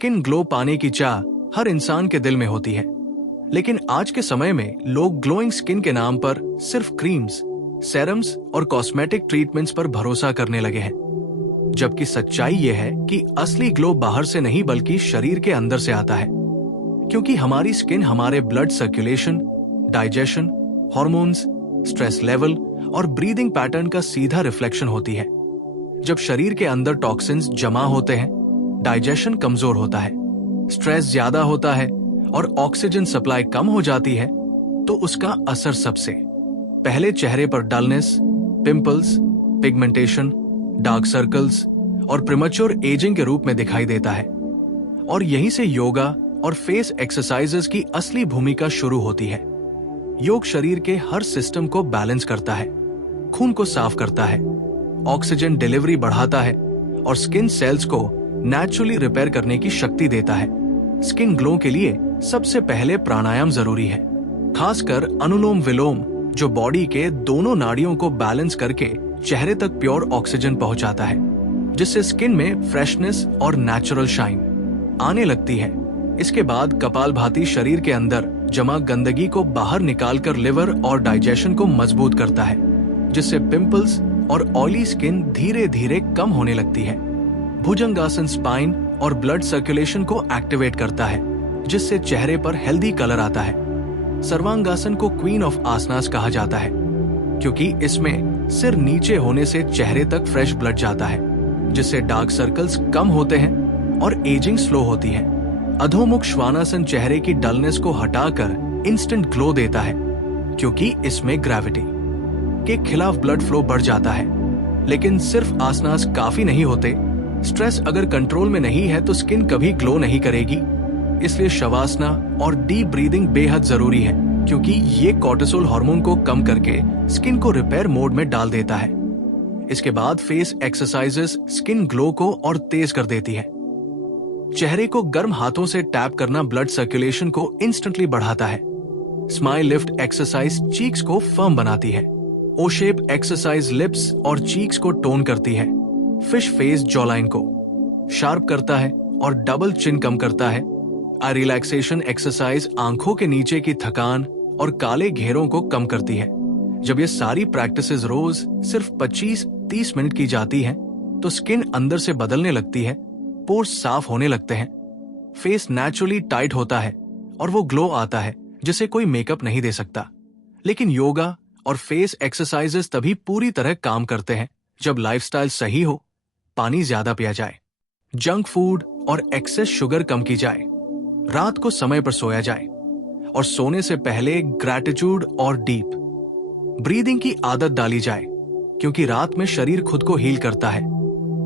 Skin glow पाने की चाह हर इंसान के दिल में होती है, लेकिन आज के समय में लोग ग्लोइंग स्किन के नाम पर सिर्फ क्रीम्स, सेरम्स और कॉस्मेटिक ट्रीटमेंट्स पर भरोसा करने लगे हैं। जबकि सच्चाई यह है कि असली ग्लो बाहर से नहीं बल्कि शरीर के अंदर से आता है, क्योंकि हमारी स्किन हमारे blood circulation, digestion, hormones, stress level और ब्रीदिंग पैटर्न का सीधा रिफ्लेक्शन होती है। जब शरीर के अंदर टॉक्सिन्स जमा होते हैं, डाइजेशन कमजोर होता है, स्ट्रेस ज्यादा होता है और ऑक्सीजन सप्लाई कम हो जाती है, तो उसका असर सबसे पहले चेहरे पर dullness, pimples, pigmentation, dark circles और प्रीमैच्योर एजिंग के रूप में दिखाई देता है। और यहीं से योगा और फेस एक्सरसाइजेस की असली भूमिका शुरू होती है। योग शरीर के हर सिस्टम को बैलेंस करता है, खून को साफ करता है, ऑक्सीजन डिलीवरी बढ़ाता है और स्किन सेल्स को नेचुरली रिपेयर करने की शक्ति देता है। स्किन ग्लो के लिए सबसे पहले प्राणायाम जरूरी है, खासकर अनुलोम विलोम, जो बॉडी के दोनों नाड़ियों को बैलेंस करके चेहरे तक प्योर ऑक्सीजन पहुंचाता है, जिससे स्किन में फ्रेशनेस और नेचुरल शाइन आने लगती है। इसके बाद कपालभाति शरीर के अंदर जमा गंदगी को बाहर निकालकर लिवर और डाइजेशन को मजबूत करता है, जिससे पिंपल्स और ऑयली स्किन धीरे धीरे कम होने लगती है। भुजंगासन स्पाइन और ब्लड सर्कुलेशन को एक्टिवेट करता है, जिससे चेहरे पर हेल्दी कलर आता है। सर्वांगासन को क्वीन ऑफ आसनास कहा जाता है, क्योंकि इसमें सिर नीचे होने से चेहरे तक फ्रेश ब्लड जाता है, जिससे डार्क सर्कल्स कम होते हैं और एजिंग स्लो होती है। अधोमुख श्वानासन चेहरे की डलनेस को हटाकर इंस्टेंट ग्लो देता है, क्योंकि इसमें ग्रेविटी के खिलाफ ब्लड फ्लो बढ़ जाता है। लेकिन सिर्फ आसनास काफी नहीं होते। स्ट्रेस अगर कंट्रोल में नहीं है तो स्किन कभी ग्लो नहीं करेगी। इसलिए शवासना और डीप ब्रीदिंग बेहद जरूरी है, क्योंकि ये कॉर्टिसोल हार्मोन को कम करके स्किन को रिपेयर मोड में डाल देता है। इसके बाद फेस एक्सरसाइजेस स्किन ग्लो को और तेज कर देती है। चेहरे को गर्म हाथों से टैप करना ब्लड सर्कुलेशन को इंस्टेंटली बढ़ाता है। स्माइल लिफ्ट एक्सरसाइज चीक्स को फर्म बनाती है। ओ शेप एक्सरसाइज लिप्स और चीक्स को टोन करती है। फिश फेस जॉलाइन को शार्प करता है और डबल चिन कम करता है। आई रिलैक्सेशन एक्सरसाइज आंखों के नीचे की थकान और काले घेरों को कम करती है। जब ये सारी प्रैक्टिसेस रोज सिर्फ 25-30 मिनट की जाती हैं, तो स्किन अंदर से बदलने लगती है, पोर्स साफ होने लगते हैं, फेस नेचुरली टाइट होता है और वो ग्लो आता है जिसे कोई मेकअप नहीं दे सकता। लेकिन योगा और फेस एक्सरसाइजेस तभी पूरी तरह काम करते हैं जब लाइफस्टाइल सही हो, पानी ज्यादा पिया जाए, जंक फूड और एक्सेस शुगर कम की जाए, रात को समय पर सोया जाए और सोने से पहले ग्रैटिट्यूड और डीप ब्रीदिंग की आदत डाली जाए, क्योंकि रात में शरीर खुद को हील करता है।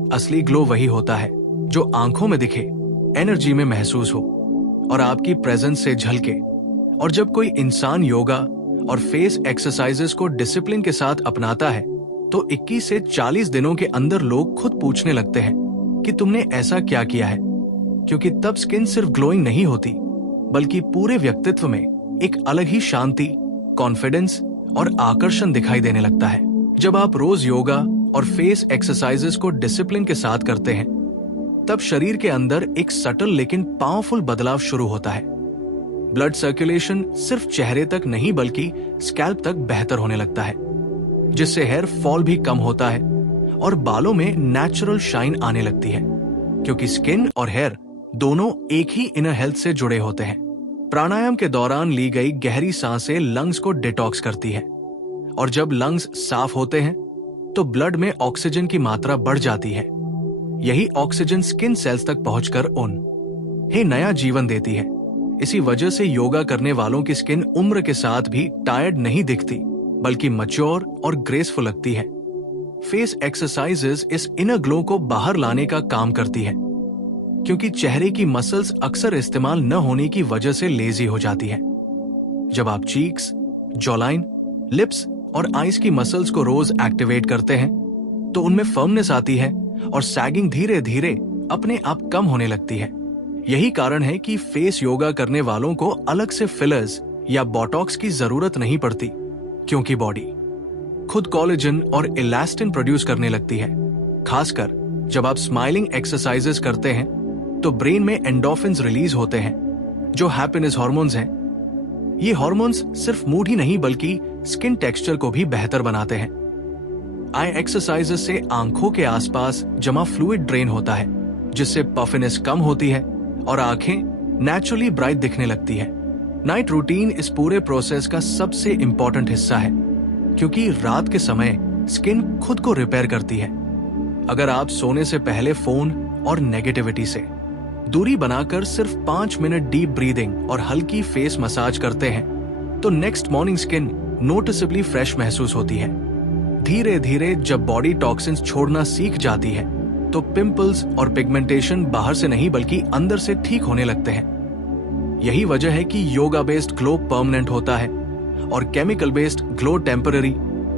असली ग्लो वही होता है जो आंखों में दिखे, एनर्जी में महसूस हो और आपकी प्रेजेंस से झलके। और जब कोई इंसान योगा और फेस एक्सरसाइजेस को डिसिप्लिन के साथ अपनाता है, तो 21 से 40 दिनों के अंदर लोग खुद पूछने लगते हैं कि तुमने ऐसा क्या किया है, क्योंकि तब स्किन सिर्फ ग्लोइंग नहीं होती, बल्कि पूरे व्यक्तित्व में एक अलग ही शांति, कॉन्फिडेंस और आकर्षण दिखाई देने लगता है। जब आप रोज योगा और फेस एक्सरसाइजेस को डिसिप्लिन के साथ करते हैं, तब शरीर के अंदर एक सटल लेकिन पावरफुल बदलाव शुरू होता है। ब्लड सर्कुलेशन सिर्फ चेहरे तक नहीं बल्कि स्कैल्प तक बेहतर होने लगता है, जिससे हेयर फॉल भी कम होता है और बालों में नेचुरल शाइन आने लगती है, क्योंकि स्किन और हेयर दोनों एक ही इनर हेल्थ से जुड़े होते हैं। प्राणायाम के दौरान ली गई गहरी सांसें लंग्स को डिटॉक्स करती है, और जब लंग्स साफ होते हैं तो ब्लड में ऑक्सीजन की मात्रा बढ़ जाती है। यही ऑक्सीजन स्किन सेल्स तक पहुंचकर उन्हें नया जीवन देती है। इसी वजह से योगा करने वालों की स्किन उम्र के साथ भी टायर्ड नहीं दिखती, बल्कि मैच्योर और ग्रेसफुल लगती है। फेस एक्सरसाइजेस इस इनर ग्लो को बाहर लाने का काम करती है, क्योंकि चेहरे की मसल्स अक्सर इस्तेमाल न होने की वजह से लेजी हो जाती है। जब आप चीक्स, जॉलाइन, लिप्स और आईज की मसल्स को रोज एक्टिवेट करते हैं, तो उनमें फर्मनेस आती है और सैगिंग धीरे धीरे अपने आप कम होने लगती है। यही कारण है कि फेस योगा करने वालों को अलग से फिलर्स या बोटॉक्स की जरूरत नहीं पड़ती, क्योंकि बॉडी खुद कोलेजन और इलास्टिन प्रोड्यूस करने लगती है। खासकर जब आप स्माइलिंग एक्सरसाइजेस करते हैं, तो ब्रेन में एंडोर्फिन्स रिलीज होते हैं जो हैप्पीनेस हार्मोन्स हैं। ये हार्मोन्स सिर्फ मूड ही नहीं बल्कि स्किन टेक्सचर को भी बेहतर बनाते हैं। आई एक्सरसाइजेस से आंखों के आसपास जमा फ्लूइड ड्रेन होता है जिससे पफिनेस कम होती है और आंखें नेचुरली ब्राइट दिखने लगती है। नाइट रूटीन इस पूरे प्रोसेस का सबसे इंपॉर्टेंट हिस्सा है क्योंकि रात के समय स्किन खुद को रिपेयर करती है। अगर आप सोने से पहले फोन और नेगेटिविटी से दूरी बनाकर सिर्फ 5 मिनट डीप ब्रीदिंग और हल्की फेस मसाज करते हैं तो नेक्स्ट मॉर्निंग स्किन नोटिसेबली फ्रेश महसूस होती है। धीरे धीरे जब बॉडी टॉक्सिन्स छोड़ना सीख जाती है तो पिंपल्स और पिगमेंटेशन बाहर से नहीं बल्कि अंदर से ठीक होने लगते हैं। यही वजह है कि योगा बेस्ड ग्लो परमानेंट होता है और chemical based glow temporary.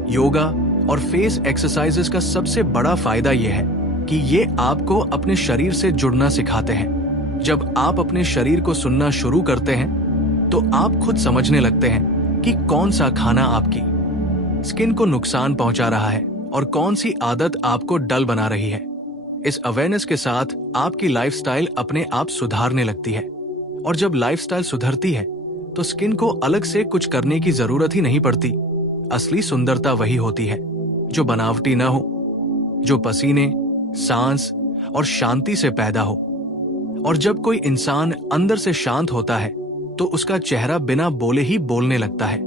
Yoga और फेस एक्सरसाइजेस का सबसे बड़ा फायदा यह है कि ये आपको अपने शरीर से जुड़ना सिखाते हैं। जब आप अपने शरीर को सुनना शुरू करते हैं तो आप खुद समझने लगते हैं कि कौन सा खाना आपकी स्किन को नुकसान पहुंचा रहा है और कौन सी आदत आपको डल बना रही है। इस अवेयरनेस के साथ आपकी लाइफस्टाइल अपने आप सुधारने लगती है और जब लाइफस्टाइल सुधरती है तो स्किन को अलग से कुछ करने की जरूरत ही नहीं पड़ती। असली सुंदरता वही होती है जो बनावटी न हो, जो पसीने, सांस और शांति से पैदा हो। और जब कोई इंसान अंदर से शांत होता है तो उसका चेहरा बिना बोले ही बोलने लगता है।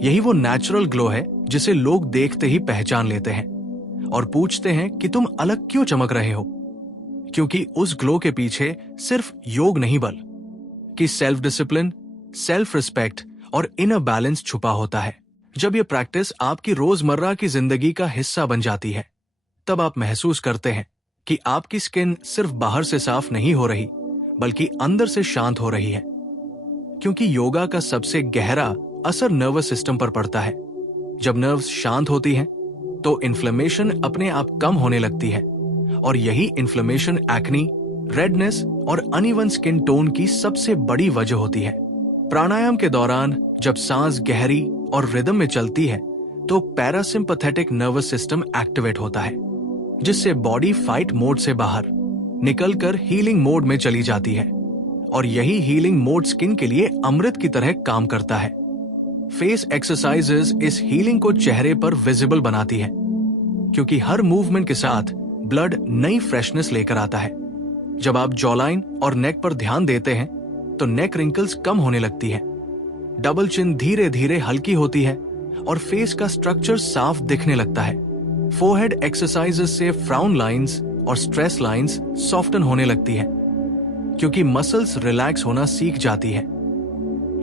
यही वो नेचुरल ग्लो है जिसे लोग देखते ही पहचान लेते हैं और पूछते हैं कि तुम अलग क्यों चमक रहे हो, क्योंकि उस ग्लो के पीछे सिर्फ योग नहीं बल्कि सेल्फ डिसिप्लिन, सेल्फ रिस्पेक्ट और इनर बैलेंस छुपा होता है। जब ये प्रैक्टिस आपकी रोजमर्रा की जिंदगी का हिस्सा बन जाती है तब आप महसूस करते हैं कि आपकी स्किन सिर्फ बाहर से साफ नहीं हो रही बल्कि अंदर से शांत हो रही है, क्योंकि योगा का सबसे गहरा असर नर्वस सिस्टम पर पड़ता है। जब नर्व्स शांत होती हैं तो इन्फ्लेमेशन अपने आप कम होने लगती है और यही इन्फ्लेमेशन एक्ने, रेडनेस और अनइवन स्किन टोन की सबसे बड़ी वजह होती है। प्राणायाम के दौरान जब सांस गहरी और रिदम में चलती है तो पैरासिम्पैथेटिक नर्वस सिस्टम एक्टिवेट होता है जिससे बॉडी फाइट मोड से बाहर निकलकर हीलिंग मोड में चली जाती है और यही हीलिंग मोड स्किन के लिए अमृत की तरह काम करता है। फेस एक्सरसाइजेस इस हीलिंग को चेहरे पर विजिबल बनाती है क्योंकि हर मूवमेंट के साथ ब्लड नई फ्रेशनेस लेकर आता है। जब आप जॉलाइन और नेक पर ध्यान देते हैं तो नेक रिंकल्स कम होने लगती है, डबल चिन धीरे धीरे हल्की होती है और फेस का स्ट्रक्चर साफ दिखने लगता है। फोरहेड एक्सरसाइजेस से फ्राउन लाइंस और स्ट्रेस लाइंस सॉफ्टन होने लगती है क्योंकि मसल्स रिलैक्स होना सीख जाती है।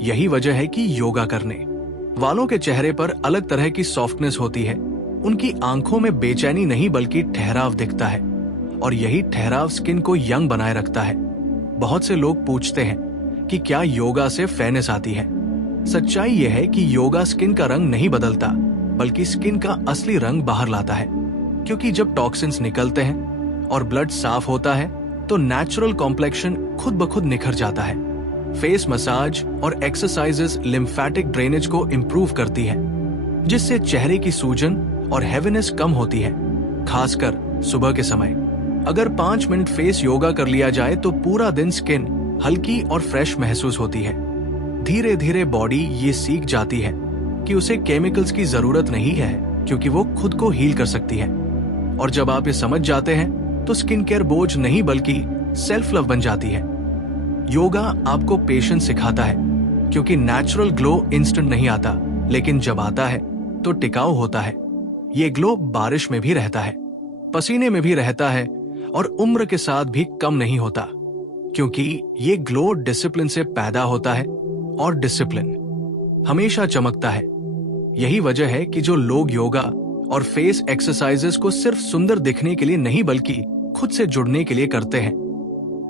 यही वजह है कि योगा करने वालों के चेहरे पर अलग तरह की सॉफ्टनेस होती है। उनकी आंखों में बेचैनी नहीं बल्कि ठहराव दिखता है और यही ठहराव स्किन को यंग बनाए रखता है। बहुत से लोग पूछते हैं कि क्या योगा से फेयरनेस आती है। सच्चाई यह है कि योगा स्किन का रंग नहीं बदलता बल्कि स्किन का असली रंग बाहर लाता है, क्योंकि जब टॉक्सिन्स निकलते हैं और ब्लड साफ होता है तो नेचुरल कॉम्प्लेक्शन खुद ब खुद निखर जाता है। फेस मसाज और एक्सरसाइजेस लिम्फेटिक ड्रेनेज को इम्प्रूव करती है जिससे चेहरे की सूजन और हेवीनेस कम होती है, खासकर सुबह के समय। अगर 5 मिनट फेस योगा कर लिया जाए तो पूरा दिन स्किन हल्की और फ्रेश महसूस होती है। धीरे धीरे बॉडी ये सीख जाती है कि उसे केमिकल्स की जरूरत नहीं है क्योंकि वो खुद को हील कर सकती है। और जब आप ये समझ जाते हैं तो स्किन केयर बोझ नहीं बल्कि सेल्फ लव बन जाती है। योगा आपको पेशेंस सिखाता है क्योंकि नेचुरल ग्लो इंस्टेंट नहीं आता, लेकिन जब आता है तो टिकाऊ होता है। ये ग्लो बारिश में भी रहता है, पसीने में भी रहता है और उम्र के साथ भी कम नहीं होता, क्योंकि ये ग्लो डिसिप्लिन से पैदा होता है और डिसिप्लिन हमेशा चमकता है। यही वजह है कि जो लोग योगा और फेस एक्सरसाइजेस को सिर्फ सुंदर दिखने के लिए नहीं बल्कि खुद से जुड़ने के लिए करते हैं,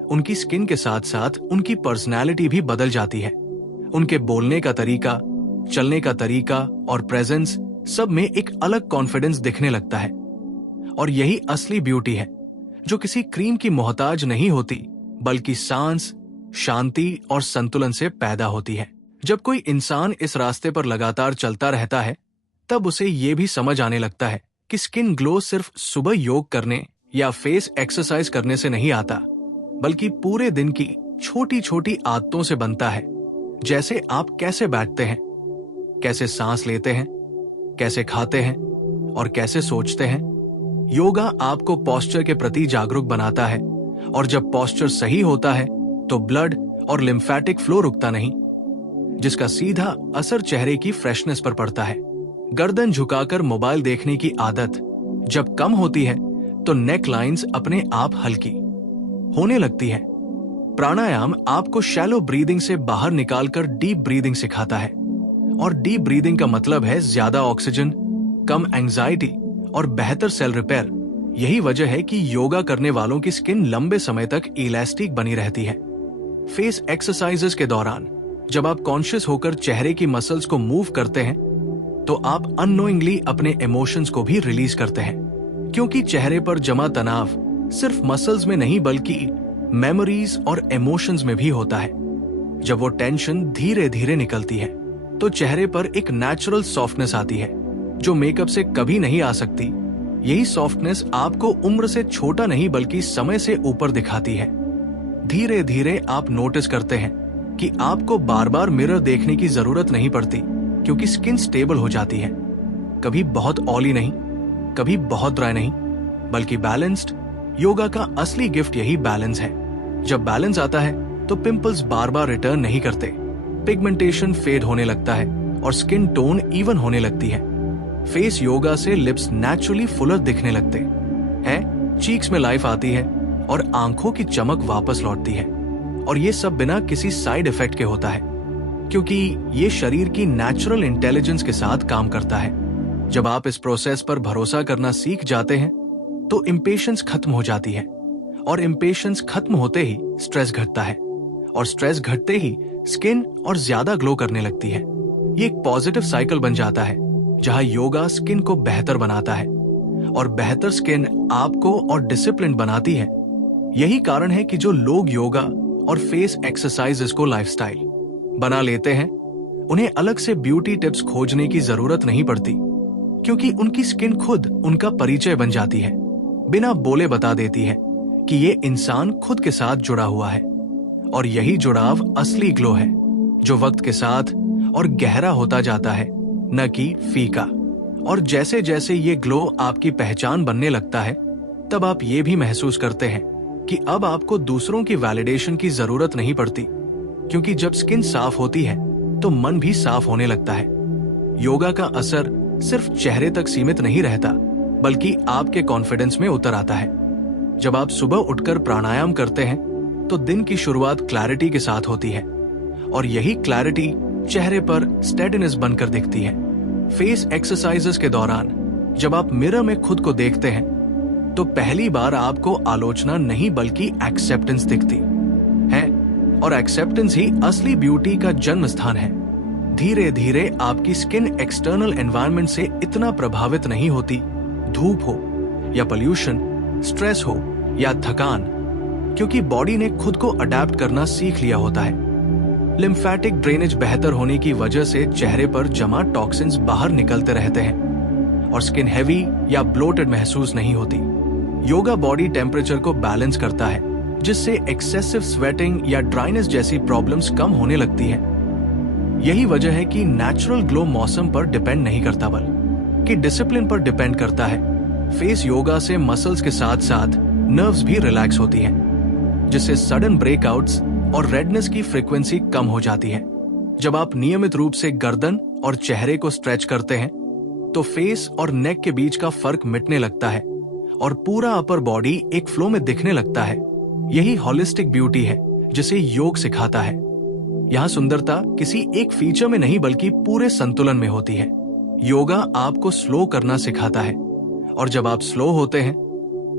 उनकी स्किन के साथ साथ उनकी पर्सनैलिटी भी बदल जाती है। उनके बोलने का तरीका, चलने का तरीका और प्रेजेंस सब में एक अलग कॉन्फिडेंस दिखने लगता है। और यही असली ब्यूटी है जो किसी क्रीम की मोहताज नहीं होती बल्कि सांस, शांति और संतुलन से पैदा होती है। जब कोई इंसान इस रास्ते पर लगातार चलता रहता है तब उसे ये भी समझ आने लगता है कि स्किन ग्लो सिर्फ सुबह योग करने या फेस एक्सरसाइज करने से नहीं आता, बल्कि पूरे दिन की छोटी छोटी आदतों से बनता है। जैसे आप कैसे बैठते हैं, कैसे सांस लेते हैं, कैसे खाते हैं और कैसे सोचते हैं। योगा आपको पोस्चर के प्रति जागरूक बनाता है, और जब पोस्चर सही होता है तो ब्लड और लिम्फेटिक फ्लो रुकता नहीं, जिसका सीधा असर चेहरे की फ्रेशनेस पर पड़ता है। गर्दन झुकाकर मोबाइल देखने की आदत जब कम होती है तो नेक लाइंस अपने आप हल्की होने लगती है। प्राणायाम आपको शैलो ब्रीदिंग से बाहर निकालकर डीप ब्रीदिंग सिखाता है, और डीप ब्रीदिंग का मतलब है ज्यादा ऑक्सीजन, कम एंजाइटी और बेहतर सेल रिपेयर। यही वजह है कि योगा करने वालों की स्किन लंबे समय तक इलास्टिक बनी रहती है। फेस एक्सरसाइजेस के दौरान जब आप कॉन्शियस होकर चेहरे की मसल्स को मूव करते हैं तो आप अननोइंगली अपने इमोशंस को भी रिलीज करते हैं, क्योंकि चेहरे पर जमा तनाव सिर्फ मसल्स में नहीं बल्कि मेमोरीज और इमोशंस में भी होता है। जब वो टेंशन धीरे धीरे निकलती है तो चेहरे पर एक नेचुरल सॉफ्टनेस आती है जो मेकअप से कभी नहीं आ सकती। यही सॉफ्टनेस आपको उम्र से छोटा नहीं बल्कि समय से ऊपर दिखाती है। धीरे धीरे आप नोटिस करते हैं कि आपको बार बार मिरर देखने की जरूरत नहीं पड़ती, क्योंकि स्किन स्टेबल हो जाती है। कभी बहुत ऑयली नहीं, कभी बहुत ड्राई नहीं, बल्कि बैलेंस्ड। योगा का असली गिफ्ट यही बैलेंस है। जब बैलेंस आता है तो पिंपल्स बार बार रिटर्न नहीं करते, पिगमेंटेशन फेड होने लगता है और स्किन टोन इवन होने लगती है। फेस योगा से लिप्स नेचुरली फुलर दिखने लगते हैं, चीक्स में लाइफ आती है और आंखों की चमक वापस लौटती है। और ये सब बिना किसी साइड इफेक्ट के होता है, क्योंकि ये शरीर की नेचुरल इंटेलिजेंस के साथ काम करता है। जब आप इस प्रोसेस पर भरोसा करना सीख जाते हैं तो इम्पेशंस खत्म हो जाती है, और इम्पेशंस खत्म होते ही स्ट्रेस घटता है, और स्ट्रेस घटते ही स्किन और ज्यादा ग्लो करने लगती है। ये एक पॉजिटिव साइकिल बन जाता है जहां योगा स्किन को बेहतर बनाता है और बेहतर स्किन आपको और डिसिप्लिन बनाती है। यही कारण है कि जो लोग योगा और फेस एक्सरसाइजेस को लाइफस्टाइल बना लेते हैं, उन्हें अलग से ब्यूटी टिप्स खोजने की जरूरत नहीं पड़ती, क्योंकि उनकी स्किन खुद उनका परिचय बन जाती है। बिना बोले बता देती है कि ये इंसान खुद के साथ जुड़ा हुआ है, और यही जुड़ाव असली ग्लो है जो वक्त के साथ और गहरा होता जाता है, न कि फीका। और जैसे जैसे ये ग्लो आपकी पहचान बनने लगता है, तब आप ये भी महसूस करते हैं कि अब आपको दूसरों की वैलिडेशन की जरूरत नहीं पड़ती, क्योंकि जब स्किन साफ होती है तो मन भी साफ होने लगता है। योगा का असर सिर्फ चेहरे तक सीमित नहीं रहता, बल्कि आपके कॉन्फिडेंस में उतर आता है। जब आप सुबह उठकर प्राणायाम करते हैं तो दिन की शुरुआत क्लैरिटी के साथ होती है, और यही क्लैरिटी चेहरे पर स्टेडीनेस बनकर दिखती है। फेस एक्सरसाइजेस के दौरान जब आप मिरर में खुद को देखते हैं तो पहली बार आपको आलोचना नहीं बल्कि एक्सेप्टेंस दिखती है, और एक्सेप्टेंस ही असली ब्यूटी का जन्म स्थान है। धीरे धीरे आपकी स्किन एक्सटर्नल एनवायरनमेंट से इतना प्रभावित नहीं होती, धूप हो या पोल्यूशन, स्ट्रेस हो या थकान, क्योंकि बॉडी ने खुद को अडेप्ट करना सीख लिया होता है। लिम्फेटिक ड्रेनेज बेहतर होने की वजह से चेहरे पर जमा टॉक्सिन्स बाहर निकलते रहते हैं और स्किन हैवी या ब्लोटेड महसूस नहीं होती। योगा बॉडी टेम्परेचर को बैलेंस करता है, जिससे एक्सेसिव स्वेटिंग या ड्राइनेस जैसी प्रॉब्लम्स कम होने लगती है। यही वजह है कि नेचुरल ग्लो मौसम पर डिपेंड नहीं करता, बल्कि डिसिप्लिन पर डिपेंड करता है। फेस योगा से मसल्स के साथ साथ नर्व्स भी रिलैक्स होती हैं, जिससे सडन ब्रेकआउट्स और रेडनेस की फ्रीक्वेंसी कम हो जाती है। जब आप नियमित रूप से गर्दन और चेहरे को स्ट्रेच करते हैं तो फेस और नेक के बीच का फर्क मिटने लगता है और पूरा अपर बॉडी एक फ्लो में दिखने लगता है। यही हॉलिस्टिक ब्यूटी है जिसे योग सिखाता है। यहाँ सुंदरता किसी एक फीचर में नहीं बल्कि पूरे संतुलन में होती है। योगा आपको स्लो करना सिखाता है, और जब आप स्लो होते हैं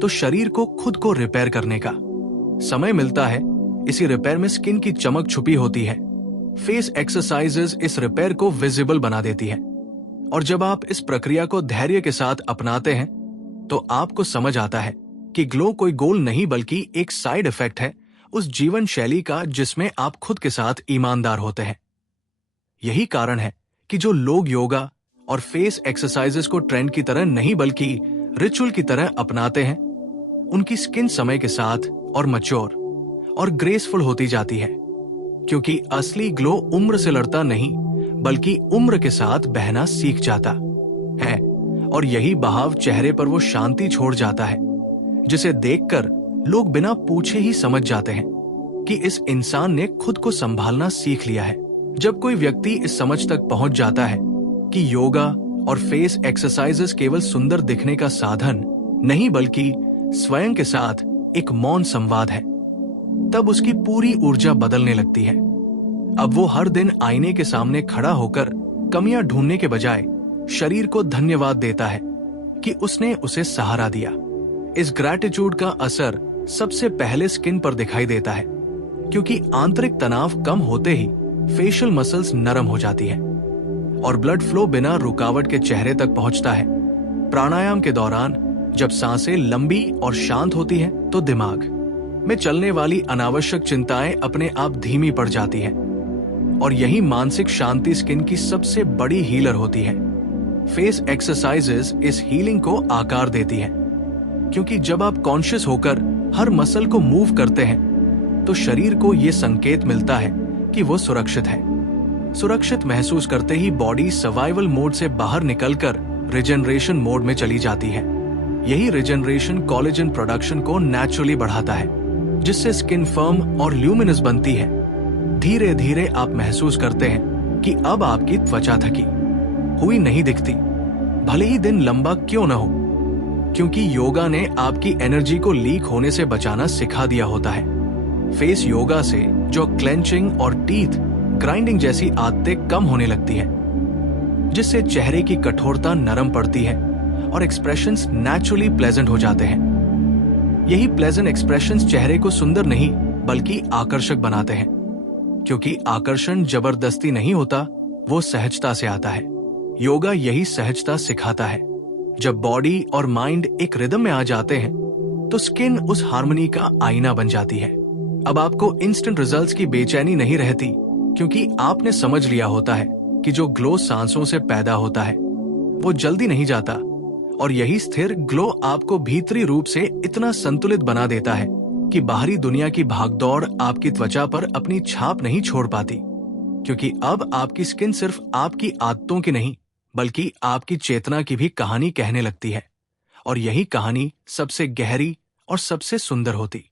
तो शरीर को खुद को रिपेयर करने का समय मिलता है। इसी रिपेयर में स्किन की चमक छुपी होती है। फेस एक्सरसाइजेस इस रिपेयर को विजिबल बना देती है, और जब आप इस प्रक्रिया को धैर्य के साथ अपनाते हैं तो आपको समझ आता है कि ग्लो कोई गोल नहीं बल्कि एक साइड इफेक्ट है उस जीवन शैली का जिसमें आप खुद के साथ ईमानदार होते हैं। यही कारण है कि जो लोग योगा और फेस एक्सरसाइजेस को ट्रेंड की तरह नहीं बल्कि रिचुअल की तरह अपनाते हैं, उनकी स्किन समय के साथ और मैच्योर और ग्रेसफुल होती जाती है, क्योंकि असली ग्लो उम्र से लड़ता नहीं बल्कि उम्र के साथ बहना सीख जाता है। और यही बहाव चेहरे पर वो शांति छोड़ जाता है जिसे देखकर लोग बिना पूछे ही समझ जाते हैं कि इस इंसान ने खुद को संभालना सीख लिया है। जब कोई व्यक्ति इस समझ तक पहुंच जाता है कि योगा और फेस एक्सरसाइजेस केवल सुंदर दिखने का साधन नहीं बल्कि स्वयं के साथ एक मौन संवाद है, तब उसकी पूरी ऊर्जा बदलने लगती है। अब वो हर दिन आईने के सामने खड़ा होकर कमियां ढूंढने के बजाय शरीर को धन्यवाद देता है कि उसने उसे सहारा दिया। इस ग्रैटिट्यूड का असर सबसे पहले स्किन पर दिखाई देता है, क्योंकि आंतरिक तनाव कम होते ही फेशियल मसल्स नरम हो जाती है और ब्लड फ्लो बिना रुकावट के चेहरे तक पहुंचता है। प्राणायाम के दौरान जब सांसें लंबी और शांत होती हैं, तो दिमाग में चलने वाली अनावश्यक चिंताएं अपने आप धीमी पड़ जाती हैं और यही मानसिक शांति स्किन की सबसे बड़ी हीलर होती है। फेस एक्सरसाइजेस इस हीलिंग को आकार देती हैं, क्योंकि जब आप कॉन्शियस होकर हर मसल को मूव करते हैं तो शरीर को यह संकेत मिलता है कि वो सुरक्षित है। सुरक्षित महसूस करते ही बॉडी सर्वाइवल मोड से बाहर निकलकर रिजेनरेशन मोड में चली जाती है। यही रिजेनरेशन कोलेजन प्रोडक्शन को नेचुरली बढ़ाता है, जिससे स्किन फर्म और ल्यूमिनस बनती है। धीरे धीरे आप महसूस करते हैं कि अब आपकी त्वचा थकी हुई नहीं दिखती, भले ही दिन लंबा क्यों न हो, क्योंकि योगा ने आपकी एनर्जी को लीक होने से बचाना सिखा दिया होता है। फेस योगा से जो क्लेंचिंग और टीथ ग्राइंडिंग जैसी आदतें कम होने लगती हैं, जिससे चेहरे की कठोरता नरम पड़ती है और एक्सप्रेशंस नेचुरली प्लेजेंट हो जाते हैं। यही प्लेजेंट एक्सप्रेशंस चेहरे को सुंदर नहीं बल्कि आकर्षक बनाते हैं, क्योंकि आकर्षण जबरदस्ती नहीं होता, वो सहजता से आता है। योगा यही सहजता सिखाता है। जब बॉडी और माइंड एक रिदम में आ जाते हैं तो स्किन उस हार्मनी का आईना बन जाती है। अब आपको इंस्टेंट रिजल्ट्स की बेचैनी नहीं रहती, क्योंकि आपने समझ लिया होता है कि जो ग्लो सांसों से पैदा होता है वो जल्दी नहीं जाता, और यही स्थिर ग्लो आपको भीतरी रूप से इतना संतुलित बना देता है कि बाहरी दुनिया की भागदौड़ आपकी त्वचा पर अपनी छाप नहीं छोड़ पाती, क्योंकि अब आपकी स्किन सिर्फ आपकी आदतों की नहीं बल्कि आपकी चेतना की भी कहानी कहने लगती है, और यही कहानी सबसे गहरी और सबसे सुंदर होती